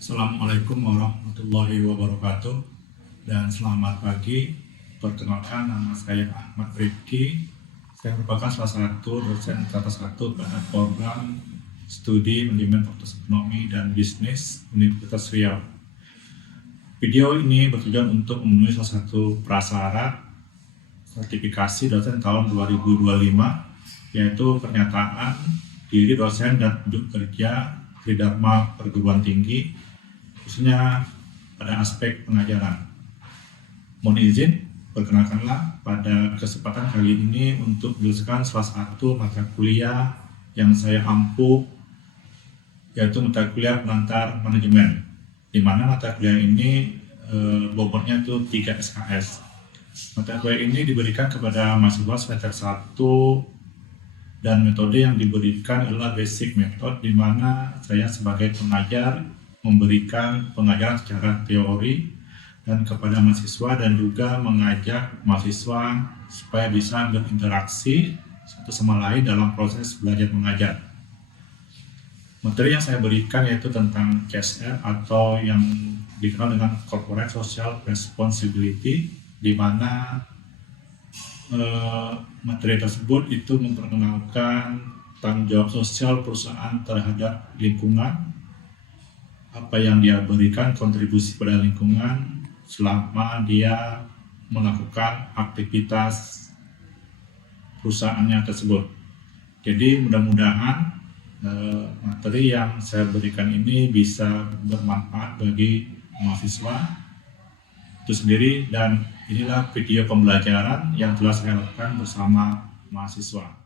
Assalamualaikum warahmatullahi wabarakatuh dan selamat pagi. Perkenalkan, nama saya Ahmad Rifki. Saya merupakan salah satu dosen kelas 1 pada program studi manajemen fakultas ekonomi dan bisnis Universitas Riau. Video ini bertujuan untuk memenuhi salah satu prasyarat sertifikasi dosen tahun 2025, yaitu pernyataan diri dosen dan duduk kerja Tridharma Perguruan Tinggi, khususnya pada aspek pengajaran. Mohon izin, perkenalkanlah pada kesempatan kali ini untuk menjelaskan salah satu mata kuliah yang saya ampuh, yaitu mata kuliah pengantar manajemen, di mana mata kuliah ini bobotnya itu 3 SKS. Mata kuliah ini diberikan kepada mahasiswa semester 1 dan metode yang diberikan adalah basic method, di mana saya sebagai pengajar memberikan pengajaran secara teori dan kepada mahasiswa, dan juga mengajak mahasiswa supaya bisa berinteraksi satu sama lain dalam proses belajar mengajar. Materi yang saya berikan yaitu tentang CSR atau yang dikenal dengan Corporate Social Responsibility, di mana materi tersebut itu memperkenalkan tanggung jawab sosial perusahaan terhadap lingkungan, apa yang dia berikan kontribusi pada lingkungan selama dia melakukan aktivitas perusahaannya tersebut. Jadi mudah-mudahan materi yang saya berikan ini bisa bermanfaat bagi mahasiswa itu sendiri, dan inilah video pembelajaran yang telah saya lakukan bersama mahasiswa.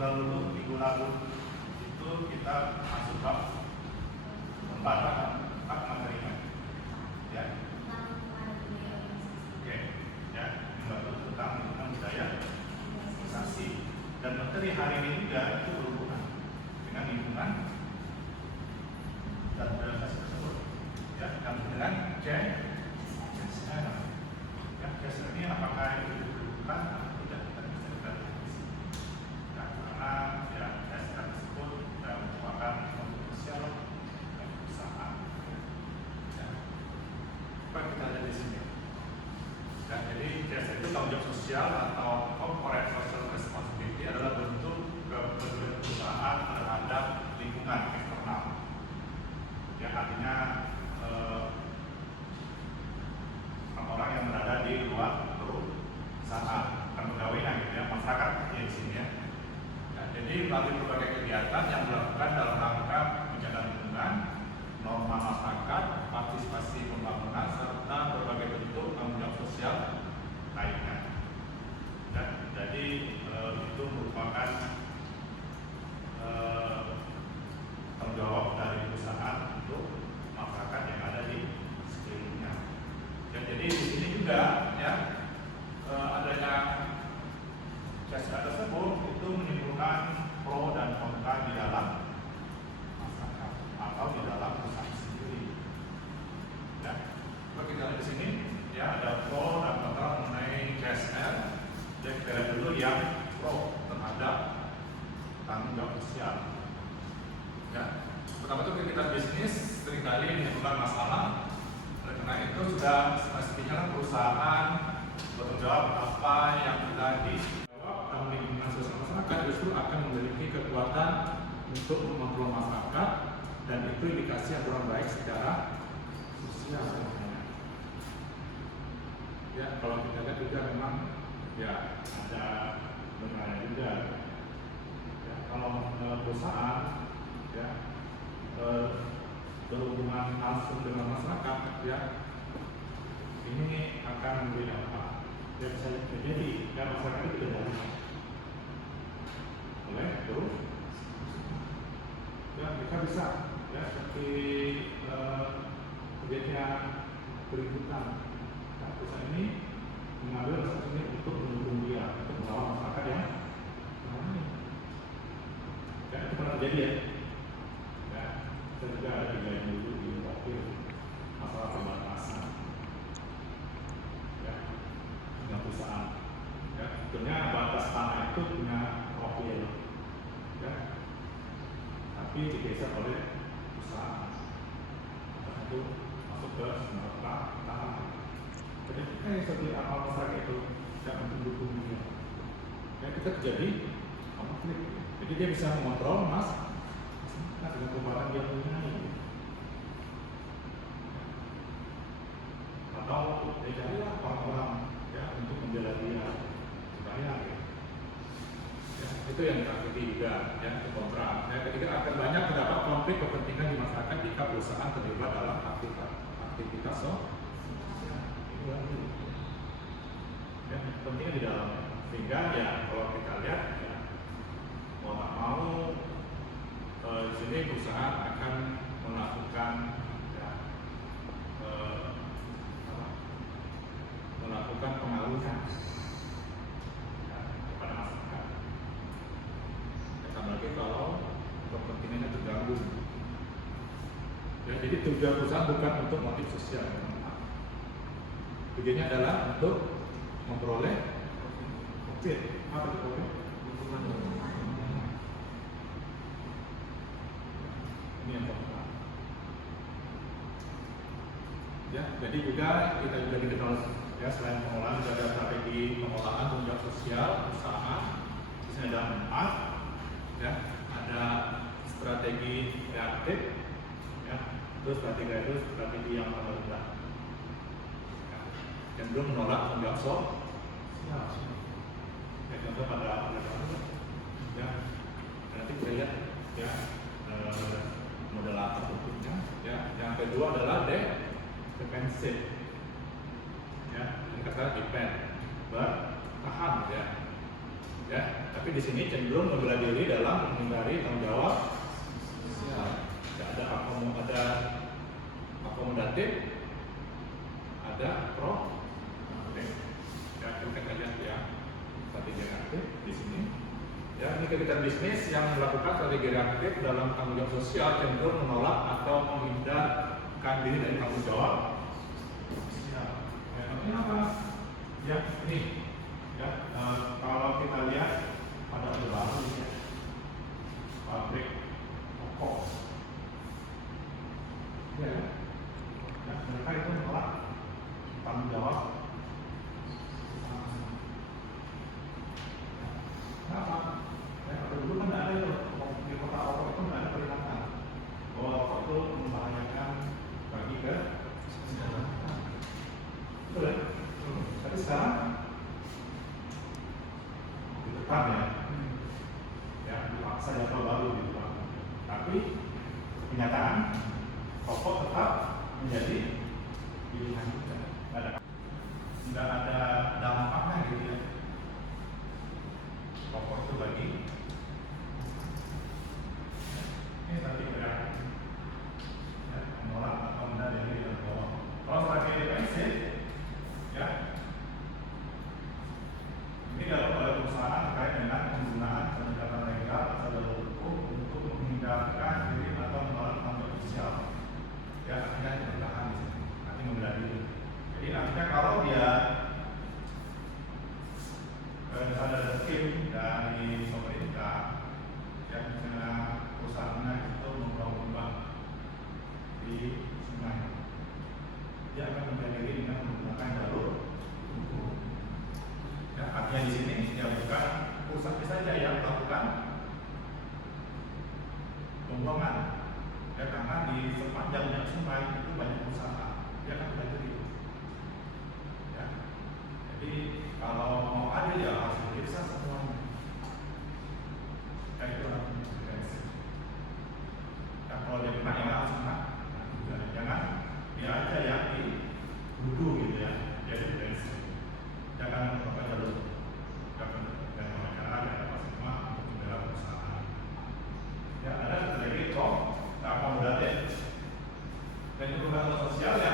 Minggu lalu itu kita masuk bab 4 materinya, ya. Oke, ya, baru tentang budaya organisasi, dan materi hari ini juga itu berhubungan dengan lingkungan dan organisasi tersebut, ya, dan dengan CSR. Ya, CSR ini apakah itu diperlukan atau tidak, kita bisa lihat di sini. Karena ya CSR tersebut merupakan sosial perusahaan. Ya. Apa kita lihat di sini? Ya, jadi CSR itu tanggung jawab sosial atau Corporate Social Responsibility adalah bentuk kepedulian perusahaan terhadap lingkungan eksternal. Ya, artinya orang yang berada di luar perusahaan, bukan pegawainya gitu ya, masyarakat ya di sini ya. Jadi melalui berbagai kegiatan yang dilakukan dalam rangka menjaga lingkungan, norma masyarakat, partisipasi pembangunan, serta berbagai bentuk tanggung jawab sosial lainnya. Dan jadi itu merupakan tanggung jawab dari perusahaan untuk masyarakat yang ada di sekelilingnya. Dan jadi di sini juga ya adanya CSR tersebut itu menimbulkan pro dan kontra di dalam masyarakat atau di dalam perusahaan sendiri. Ya, coba kita lihat di sini ya, ada pro dan kontra mengenai CSR. Jadi kita lihat dulu yang pro terhadap tanggung jawab sosial. Ya, pertama itu kita bisnis seringkali menimbulkan masalah. Oleh karena itu sudah semestinya perusahaan bertanggung jawab apa yang sudah dijawab dalam lingkungan sosial masyarakat justru akan memiliki kekuatan untuk memperluas masyarakat, dan itu indikasi yang kurang baik secara sosial. Ya, kalau kita lihat juga memang ya ada benarnya juga. Ya, kalau perusahaan ya berhubungan langsung dengan masyarakat, ya ini akan memberi dampak. Ya, bisa terjadi kan masyarakat itu tidak ada. Boleh, terus ya kita bisa ya seperti subjeknya berikutan. Nah, perusahaan ini mengambil resource ini untuk mendukung dia, untuk melawan masyarakat yang lain. Ya, itu pernah terjadi ya. Ya, kita juga ada kejadian dulu di wakil masalah pembatasan. Ya, dengan perusahaan. Ya, sebetulnya batas tanah itu punya wakil. Ya, tapi digeser oleh perusahaan. Itu masuk ke semua tanah. Jadi seperti apa masyarakat itu tidak mendukung dia. Ya, kita terjadi konflik. Jadi dia bisa mengontrol dengan kekuatan dia punya. Atau dia carilah orang-orang ya untuk membela dia supaya ya, itu yang terjadi juga ya itu kontra. Ya, ketika akan banyak terdapat konflik kepentingan di masyarakat jika perusahaan terlibat dalam aktivitas ya, pentingnya di dalamnya. Sehingga ya kalau kita lihat ya mau tak mau di sini perusahaan akan melakukan ya, melakukan pengaruhan ya, kepada masyarakat. Apalagi kalau kepentingannya terganggu. Ya, jadi tujuan perusahaan bukan untuk motif sosial. Tujuannya adalah untuk memperoleh profit. Apa itu profit? Ini yang pertama. Ya, jadi juga kita juga dikenal ya selain pengolahan juga ada strategi pengolahan tanggung jawab sosial usaha. Di sini ada 4, ya, ada strategi reaktif, ya, terus strategi yang rendah. Cenderung menolak tanggung jawab sosial. Ya, contoh pada ya, nanti kita lihat ya model apa bentuknya. Ya, yang kedua adalah defensif. Ya, ini kata depend, bertahan ya. Ya, tapi di sini cenderung membela diri dalam menghindari tanggung jawab sosial. Ya, ada akomodatif, ada pro. Ya, kita lihat ya strategi reaktif di sini. Ya, ini kegiatan bisnis yang melakukan strategi reaktif dalam tanggung jawab sosial cenderung menolak atau menghindarkan diri dari tanggung jawab sosial. Ya, artinya apa? Ya, ini ya kalau kita lihat pada baru ya, pabrik rokok. Ya, ya, mereka itu menolak tanggung jawab. Kenapa? Ya, dulu kan ada itu di kota rokok itu tidak ada peringatan bahwa rokok itu membahayakan bagi kesehatan. Betul ya? Tapi sekarang ditetap ya dipaksa jadwal baru gitu Pak. Tapi kenyataan rokok tetap menjadi pilihan kita. Nggak ada dampaknya gitu ya. Rokok itu bagi ini tadi ya menolak atau menolak dari bawah. Kalau strategi defensif ya ini dalam pada perusahaan terkait dengan penggunaan pendekatan legal atau jalur hukum untuk menghindarkan diri atau menolak tanggung sosial. Ya, artinya bertahan di sini, artinya membela diri. Jadi artinya kalau dia ada tim dari pemerintah yang misalnya perusahaannya itu membangun di sungai, dia akan membela diri dengan menggunakan jalur hukum. Ya, artinya di sini dia bukan perusahaan saja yang melakukan pembuangan. Ya, karena di sepanjang sungai itu banyak usaha, dia akan membela diri. Ya, jadi kalau mau adil ya harus diperiksa semuanya. Itu harus. Dan kalau dia kena ya harus kena. Jangan dia aja yang dituduh gitu ya. Jadi jangan melakukan jalur dan wawancara dan apa semua untuk membela perusahaan. Ya ada strategi akomodatif dan juga sosial ya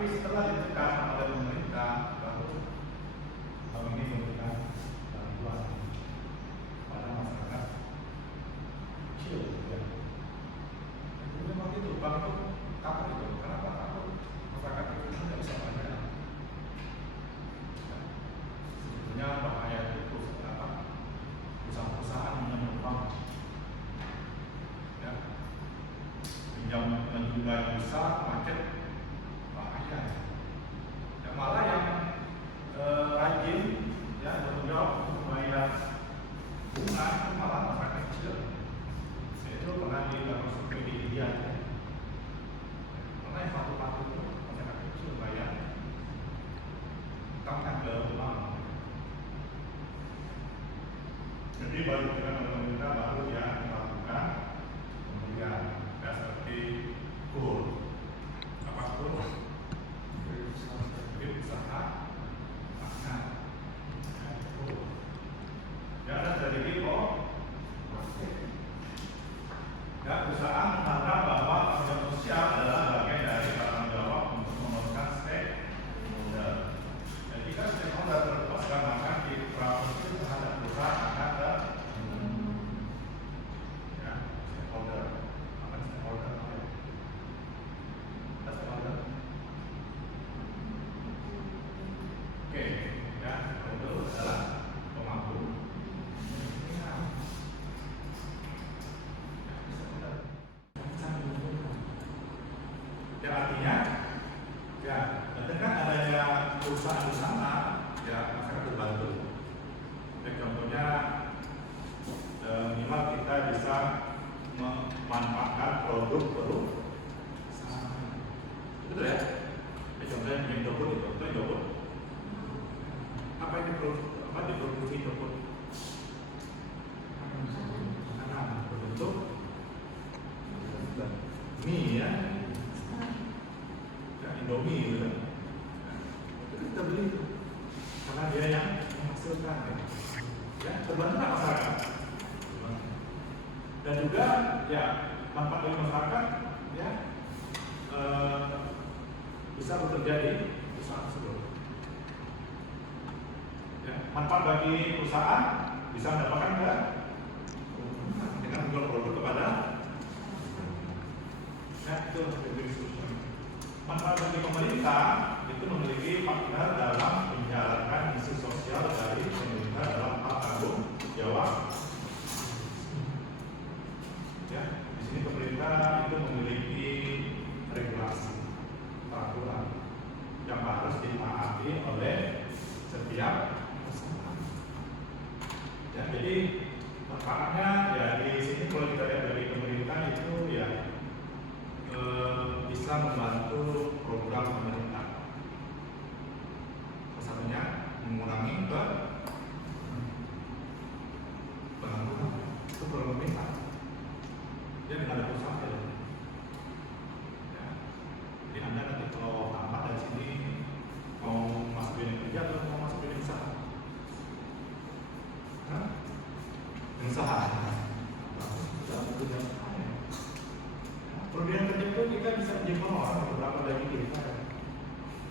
Tapi setelah ditekan oleh pemerintah, baru kami ini memberikan bantuan pada masyarakat kecil. Ya. Kemudian waktu itu, Bang itu takut itu. Kenapa takut? Masyarakat kecil tidak bisa bayar. Sebetulnya bahaya itu apa? Perusahaan menyambut bank, ya, pinjam juga yang besar, macet, bahaya. Ya, malah yang rajin, ya, bertanggung jawab untuk membayar bunga itu malah masyarakat kecil. Itu pernah dilakukan survei di India, ya. Karena yang patuh-patuh itu masyarakat kecil bayar, utangkan ke bank. Jadi baru dengan pemerintah baru yang melakukan kemudian ya, seperti kur, apa kur? Jadi usaha makan, kur. Ya ada dari itu, ya perusahaan menganggap bahwa tanggung sosial adalah bagian dari tanggung jawab untuk menurunkan stakeholder. Jadi jika stakeholder terlepas maka infrastruktur terhadap perusahaan akan ya, stakeholder. Apa stakeholder? Stakeholder. Oke, ya itu adalah pemangku. Ya artinya, ya dengan adanya perusahaan di sana, ya masyarakat terbantu. Ya, contohnya, minimal kita bisa memanfaatkan produk perusahaan. Betul ya? Contohnya yang jokut itu, contohnya jokut. Apa yang diproduksi jokut? Makanan berbentuk mie, ya. Indomie gitu. Itu kita beli itu karena dia yang menghasilkan, ya terbantu masyarakat. Dan juga ya manfaat dari masyarakat, ya bisa bekerja di perusahaan tersebut. Ya, manfaat bagi perusahaan bisa mendapatkan dengan menjual produk kepada, ya itu lebih susah. Manfaat bagi pemerintah itu memiliki partner dalam menjalankan misi sosial dari pemerintah dalam hal tanggung jawab. Ya, di sini pemerintah itu memiliki regulasi, peraturan yang harus ditaati oleh setiap masyarakat. Ya, jadi manfaatnya ya di sini kalau kita lihat dari pemerintah itu ya bisa membantu program pemerintah. Salah satunya mengurangi pengangguran. Itu program pemerintah. Dia tidak ada usaha. Ya. Jadi Anda nanti kalau tamat dari sini mau masuk dunia kerja atau mau masuk dunia usaha? Usaha. Kemudian kerja itu kita bisa menjadi orang beberapa gaji kita.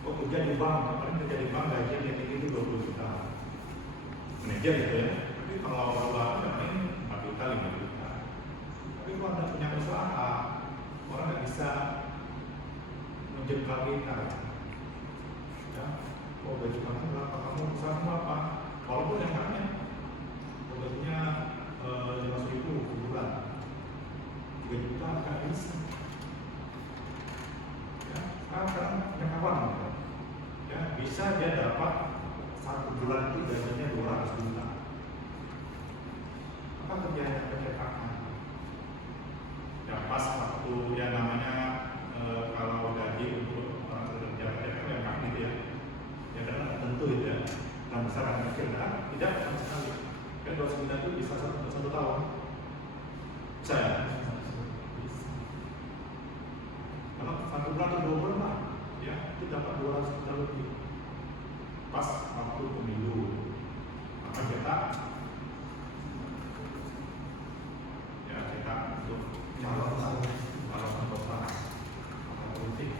Oh kerja di bank, paling kerja di bank gaji yang tinggi itu 20 juta. Manajer gitu ya. Tapi kalau baru paling 4 juta, 5 juta. Tapi kalau Anda punya usaha, orang nggak bisa menjengkal kita. Ya, oh gaji kamu berapa? Kamu usaha apa? Walaupun yang lainnya, gajinya 500.000 sebulan, 3 juta nggak bisa. Sekarang punya kawan, ya bisa dia dapat 1 bulan itu gajinya 200 juta. Apa kerjanya percetakan? Ya pas waktu ya namanya kalau gaji untuk orang kerja percetakan yang kami gitu ya, ya karena tentu itu ya, dan besar dan kecil kan tidak sama sekali. Kan 29 itu bisa satu tahun. Saya. Kalau 1 bulan atau 2 bulan, ya itu dapat 200 juta lebih. Pas waktu pemilu, maka cetak, ya cetak untuk calon anggota politik,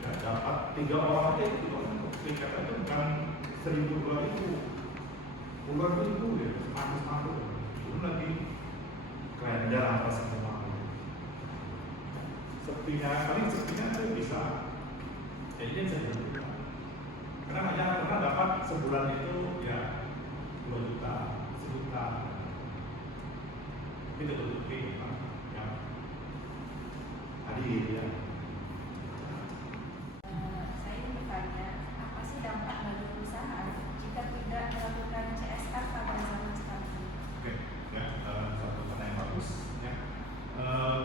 ya dapat 3 orang aja itu tiket itu bukan 1.000 2.000, puluhan ribu ya, sepanjang belum lagi kalender apa semua. Paling sepinya itu bisa, jadi saya berjuta. Karena banyak pernah dapat sebulan itu ya 2 juta, 1 juta. Itu betul yang hadir ya. Saya ingin bertanya, apa sih dampak bagi perusahaan jika tidak melakukan CSR pada zaman sekarang? Oke, ya, satu pertanyaan yang bagus. Ya.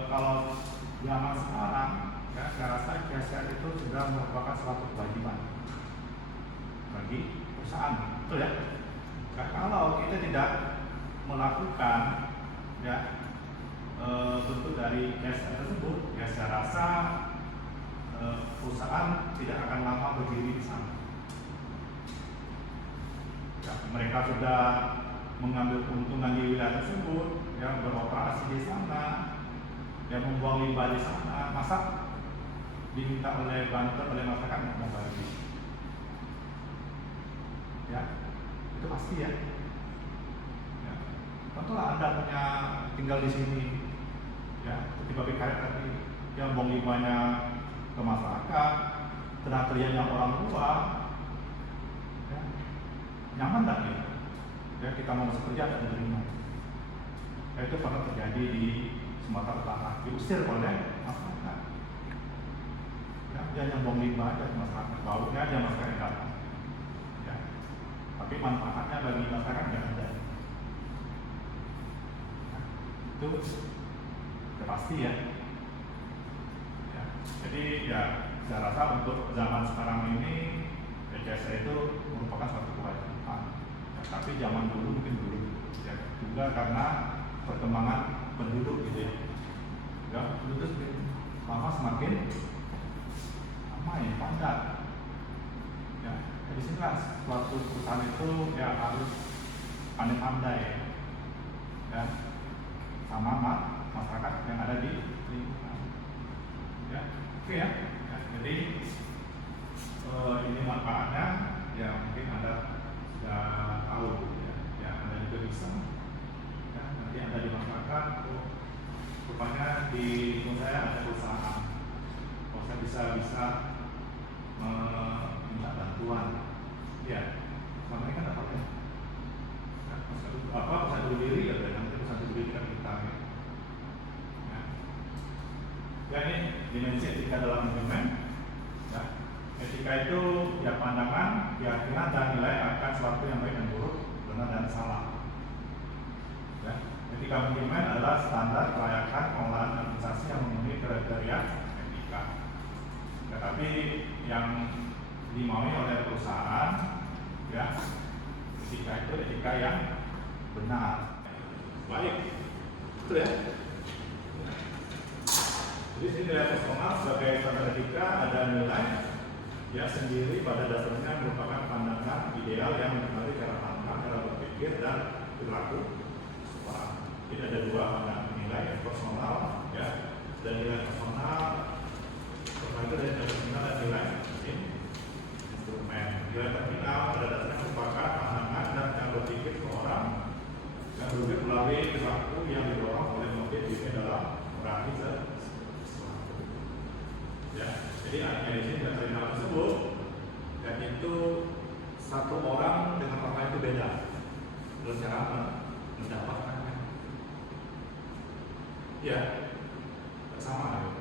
Kalau zaman sekarang, ya, saya rasa CSR itu sudah merupakan suatu kewajiban bagi perusahaan, betul ya? Nah, kalau kita tidak melakukan, ya, bentuk dari CSR tersebut, ya saya rasa perusahaan tidak akan lama berdiri di sana. Ya, mereka sudah mengambil keuntungan di wilayah tersebut, yang beroperasi di sana, yang membuang limbah di sana, masa diminta oleh bantuan oleh masyarakat untuk membagi? Ya, itu pasti ya. Ya. Tentulah Anda punya tinggal di sini, ya, seperti babi karet tadi, yang buang limbahnya ke masyarakat, tenaga kerjanya orang tua, ya, nyaman tak ya? Ya, kita mau masuk kerja tidak menerima. Ya, itu pernah terjadi di Sumatera Utara, diusir oleh masyarakat. Ya, dia yang buang limbah aja ke masyarakat, baunya dia masyarakat yang datang. Ya, tapi manfaatnya bagi masyarakat tidak ada. Nah, itu sudah pasti ya. Ya. Jadi ya saya rasa untuk zaman sekarang ini CSR itu merupakan suatu kewajiban. Ya, tapi zaman dulu mungkin belum. Ya, juga karena perkembangan penduduk gitu ya. Ya, penduduk semakin lama semakin ramai, padat. Ya, di sini lah suatu perusahaan itu ya harus pandai-pandai ya sama masyarakat yang ada di lingkungan. Ya, oke ya. Ya, jadi ini manfaatnya ya mungkin Anda sudah tahu ya. Ya, Anda juga bisa. Ya, nanti Anda dimanfaatkan. Rupanya di lingkungan saya ada perusahaan. Kalau saya bisa minta bantuan. Ya, selama ini kan dapat ya. Perusahaan dulu diri ya, nanti perusahaan dulu diri kan kita. Ya, ini dimensi etika dalam manajemen. Ya, etika itu ya pandangan, keyakinan dan nilai akan suatu yang baik dan buruk, benar dan salah. Ya, etika manajemen adalah standar kelayakan pengelolaan organisasi yang memenuhi kriteria etika. Ya, tapi yang dimaui oleh perusahaan, ya, etika itu etika yang benar, baik, betul ya. Jadi sini nilai personal sebagai standar etika ada nilai ya sendiri pada dasarnya merupakan pandangan ideal yang menikmati cara pandang, cara berpikir dan perilaku seseorang. Jadi ada 2 pandangan nilai personal ya, dan nilai personal. Personal itu dari terminal dan nilai instrumen. Nilai terminal pada dasarnya merupakan pandangan dan cara berpikir seseorang yang berpikir melalui perilaku yang didorong oleh motif dalam berarti ya, jadi artinya di sini dan terminal tersebut dan itu satu orang dengan orang lain itu beda dalam cara mendapatkannya. Ya, sama.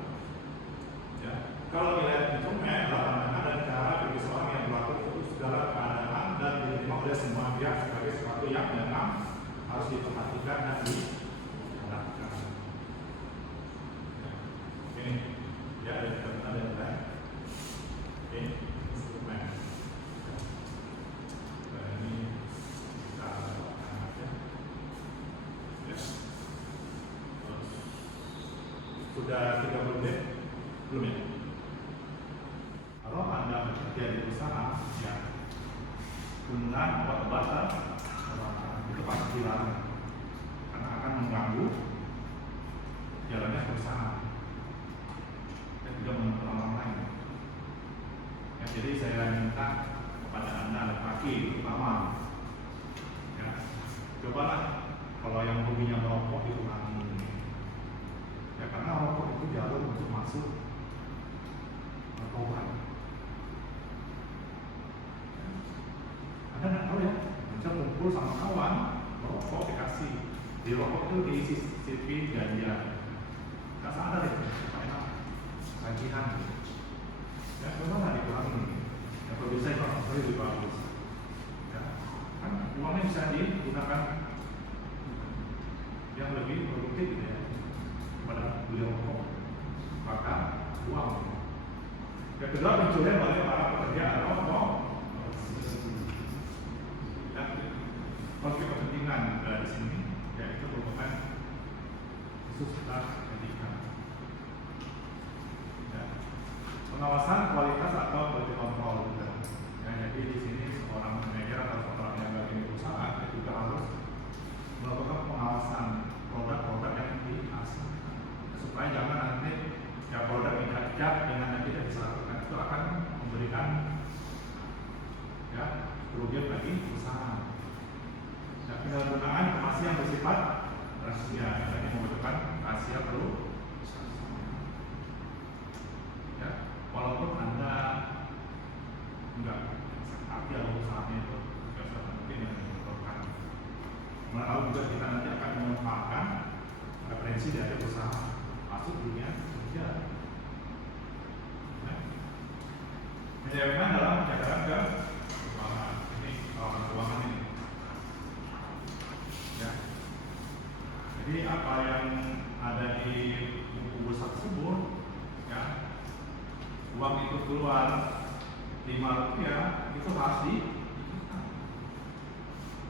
Ya, kalau nilai instrumen adalah pandangan dan cara bagi seorang yang berlaku untuk segala keadaan dan diterima oleh semua pihak sebagai sesuatu yang memang harus diperhatikan dan diharapkan. Ya. Ini ya ada terminal dan lain. Ini instrumen. Dan ini kita lakukan aja. Ya. Terus sudah 30 menit belum ya? Kalau Anda bekerja di usaha, ya penggunaan obat-obatan itu pasti dilarang karena akan mengganggu jalannya perusahaan dan juga menguntungkan orang lain. Ya. Jadi saya minta kepada Anda laki-laki terutama, ya, cobalah kalau yang hobinya merokok dikurangi. Ya, karena rokok itu jalur untuk masuk narkoba. Anda nggak tahu ya, misal kumpul sama kawan, merokok dikasih, di rokok itu diisi CV ganja, nggak sadar ya, enak, sajian. Ya, coba lah dikurangi. Ya, kalau bisa itu lebih bagus. Ya, kan uangnya bisa digunakan yang lebih produktif ya, pada beli rokok, maka uang. Yang kedua, pencurian oleh para pekerja rokok. Dan konflik kepentingan di sini, yaitu merupakan khusus etika. Ya. Pengawasan kualitas atau quality control. Ya, jadi di sini seorang manajer atau seorang yang bagian perusahaan itu juga harus melakukan pengawasan produk-produk yang dihasilkan supaya jangan nanti ya produk yang cacat dengan yang tidak dilakukan itu akan memberikan ya kerugian bagi perusahaan. Ya, penyalahgunaan informasi yang bersifat rahasia yang membutuhkan rahasia perusahaan. Ya, walaupun Anda enggak sakti atau usahanya itu enggak usah mungkin yang diperlukan. Kalau juga kita nanti akan memanfaatkan referensi dari perusahaan masuk dunia kerja. Ya. Penyelewengan dalam pencatatan keuangan. Ini kawasan keuangan ini. Ya. Jadi apa yang ada di buku bursa tersebut, ya, uang itu keluar Rp5 itu harus diikutkan.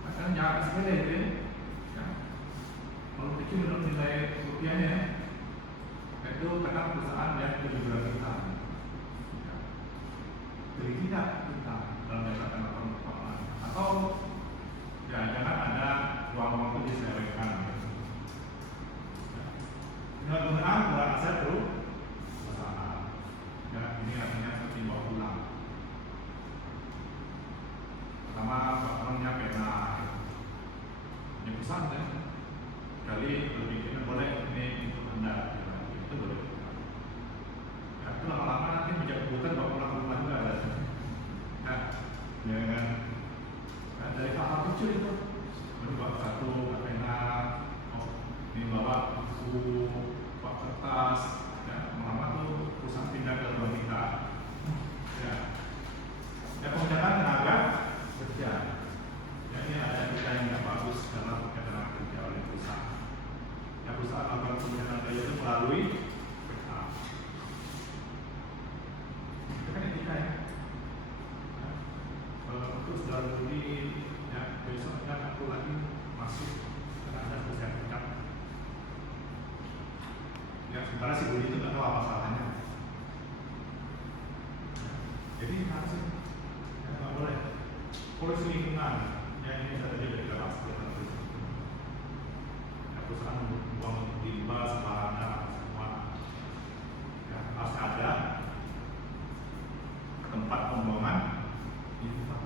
Karena jangan sepele gitu ya. Kalau kecil menurut nilai rupiahnya itu kadang perusahaan yang lebih beragam. Ya. Jadi tidak kita dalam menyatakan laporan atau ya jangan ada uang-uang itu diselewengkan. Penyalahgunaan barang aset perusahaan. Ya, ini artinya seperti bawa pulang. Pertama, orangnya pena pesan kan, kali berpikirnya boleh ini untuk Anda, itu boleh. Ya, itu lama-lama nanti menjadi kebutuhan bawa pulang ke rumah juga ada. Ya, dengan dari hal-hal kecil itu, baru satu pena, ini bawa buku, bawa kertas, ya, lama-lama tuh perusahaan pindah ke rumah kita. Ya, ya pengucapan tenaga kerja. Ya, ini ada kita yang tidak bagus karena tenaga kerja oleh perusahaan. Ya, perusahaan melakukan pengucapan kerja itu melalui PK. Itu kan etika ya. Untuk saudara Budi, ya besok kita aku lagi masuk karena ada sertifikat. Ya, sementara si Budi itu nggak tahu apa salahnya. Jadi harus ya, nggak boleh. Polisi lingkungan, yang ini saya tadi dari kelas ya, perusahaan membuang limbah sembarangan semua. Ya, harus ada tempat pembuangan limbah.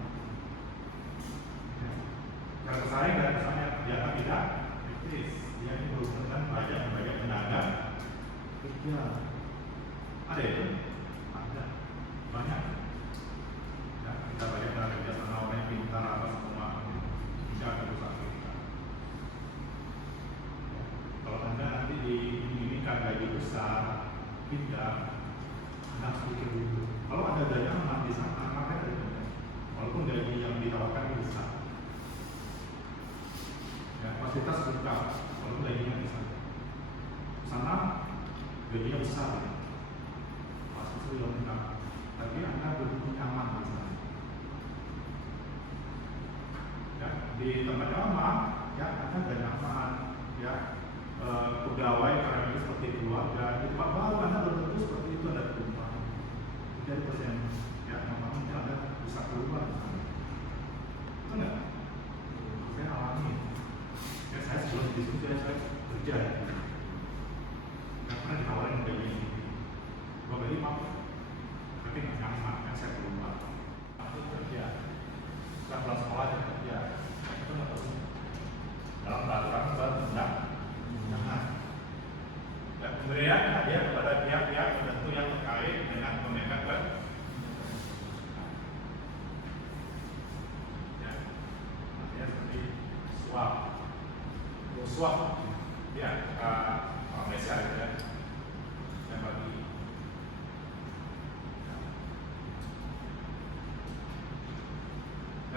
Yang bersaing dan misalnya kegiatan tidak etis, dia ini merupakan banyak tenaga kerja. Ada itu? Ada banyak. Ya, kita banyak tenaga kerja sana orang yang pintar apa semua tidak ada perusahaan kita. Ya. Kalau Anda nanti diinginkan gaji besar, tidak, Anda harus pikir dulu. Kalau ada daya aman di sana, maka ada daya. Walaupun gaji yang ditawarkan besar. Ya, fasilitas lengkap, walaupun gajinya besar. Sana gajinya besar, ya. Fasilitas lengkap, tapi Anda begitu nyaman di sana. Ya, di tempat lama, ya Anda gak nyaman, ya pegawai karena itu seperti keluarga. Di tempat baru Anda berbentuk seperti itu ada perubahan. Jadi persen, ya memang Anda bisa keluar di sana. Itu enggak? Saya alami. Ya, saya sebelum diskusi saya kerja ya. Gak pernah ditawarin gaji ini. Gua gaji mau, tapi gak nyaman, kan saya keluar. Pemberian hadiah kepada pihak-pihak tertentu yang terkait dengan pemegang ya, artinya seperti suap, ya, orang Malaysia ya, yang bagi.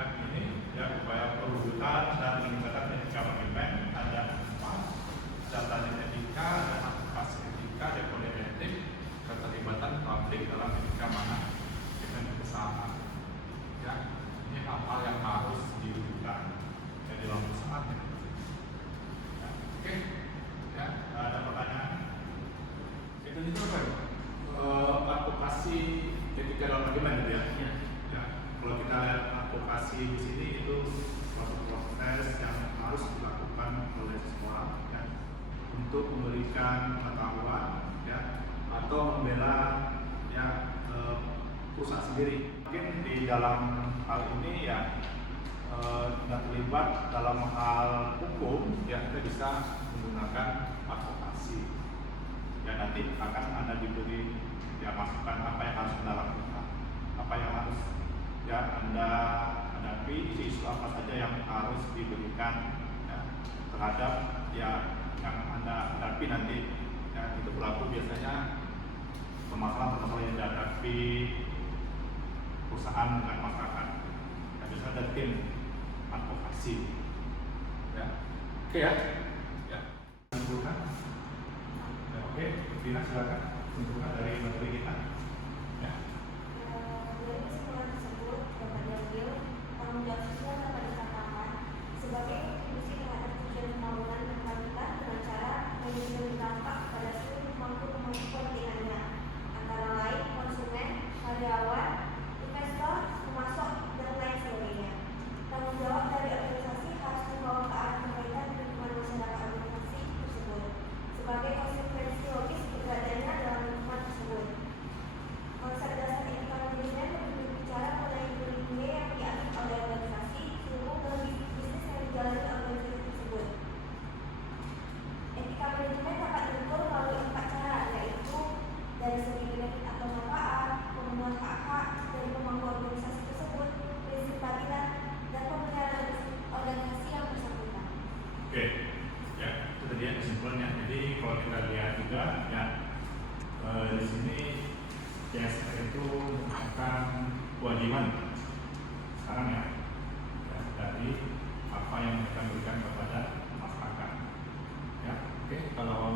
Ya, ini ya upaya perwujudan dan peningkatan etika pemimpin ada 4 catatan etika dan advokasi etika dan kode etik keterlibatan publik dalam etika manajemen perusahaan. Ya, ini hal-hal yang harus diwujudkan di dalam perusahaan. Ya. Oke, ya, ada pertanyaan? Itu apa? Advokasi etika dalam manajemen gitu ya? Ya, kalau kita lihat advokasi di sini itu suatu proses yang harus dilakukan oleh seseorang ya, untuk memberikan pengetahuan ya, atau membela ya perusahaan sendiri. Mungkin di dalam hal ini ya tidak terlibat dalam hal hukum ya, kita bisa menggunakan advokasi ya, nanti akan Anda diberi ya masukan apa yang harus Anda lakukan, apa yang harus ya Anda hadapi, isu apa saja yang harus diberikan ya, terhadap ya yang Anda hadapi nanti ya, itu berlaku biasanya permasalahan-permasalahan yang dihadapi perusahaan dengan masyarakat ya, bisa ada tim advokasi ya. Oke ya, ya. Simpulkan ya, oke, Dina silakan simpulkan dari materi kita ya. Dari kesimpulan tersebut dapat diambil tanggung jawab sosial dapat dikatakan sebagai kontribusi terhadap tujuan pembangunan berkelanjutan dengan cara memberi dampak pada seluruh pemangku kepentingannya, antara lain konsumen, karyawan, investor, pemasok, dan lain sebagainya. Tanggung jawab dari organisasi harus membawa ke arah kebaikan dan lingkungan masyarakat organisasi tersebut sebagai konsekuensi logis keberadaannya dalam lingkungan tersebut. Konsep dasar etika manajemen berbicara mengenai nilai-nilai yang dianut oleh organisasi seluruh dalam bisnis yang dijalani organisasi tersebut. Etika manajemen dapat diukur melalui 4 cara, yaitu dari segi benefit atau manfaat, pemenuhan hak-hak dari pemangku organisasi tersebut, prinsip keadilan, dan pemeliharaan organisasi yang bersangkutan. Oke, ya itu tadi ya kesimpulannya. Jadi kalau kita lihat juga ya di sini CSR itu merupakan kewajiban sekarang ya, dari apa yang mereka berikan kepada masyarakat. Ya, oke, kalau